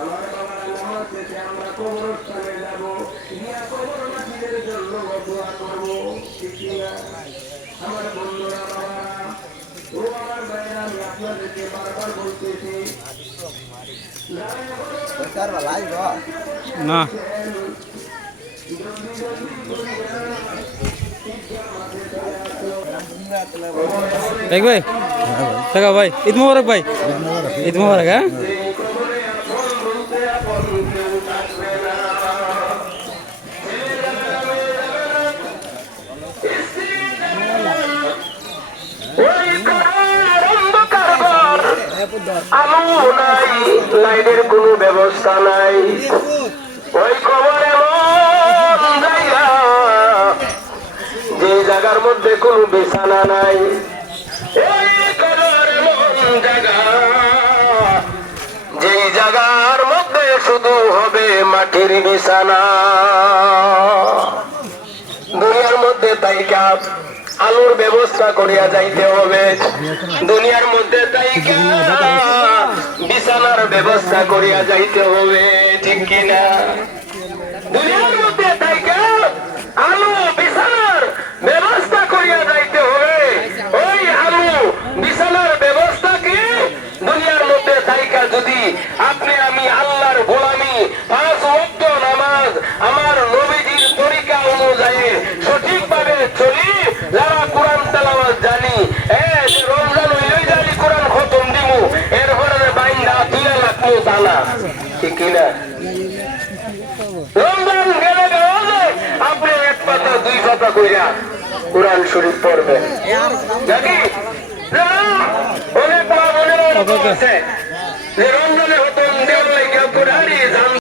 আমার বাবার নামাজ শেষে আমরা কবরস্থানে যাবো, গিয়া কবর মাটিদের জন্য দোয়া করবো, ঠিক না? আমার বন্ধুরা, বাবারা, ও আমার ভাইরা, আমি আপনাদেরকে বারবার বলতেছি না দেখ ভাই দেখা ভাই, ঈদ মোবারক ভাই, ঈদ মোবারক। হ্যাঁ আলো নাই, লাইটের কোনো ব্যবস্থা নাই, ওই কবর এমন জায়গা যে জায়গার মধ্যে কোনো বিছানা নাই, ওই কবর এমন জায়গা যে জায়গার মধ্যে শুধু হবে মাটির বিছানা। দুনিয়ার মধ্যে তাইকা আলোর ব্যবস্থা করিয়া যাইতে হবে, দুনিয়ার মধ্যে তাইকা বিছানার ব্যবস্থা করিয়া যাইতে হবে, ঠিক কিনা? দুনিয়ার মধ্যে তাইকা আলো বিছানার ব্যবস্থা করিয়া যাইতে হবে। ওই আলো বিছানার ব্যবস্থা কি দুনিয়ার মধ্যে তাইকা যদি আপনি আমি আল্লাহর গোলামি, 5 ওয়াক্ত নামাজ আমার নবীজির তরিকা অনুযায়ী সঠিকভাবে চলি, যারা কোরআন তেলাওয়াত জানি, রমজান হইলেই জানি কোরআন খতম দিমু, এরপরে বাইন্দা 2 লাখ টানা, ঠিক কিনা? রমজান গেলে গেলে আপনি 1 পাতা 2 পাতা কইরা কোরআন শরীফ পড়বেন নাকি? অনেক মা বোনেরা আছে যে রমজানে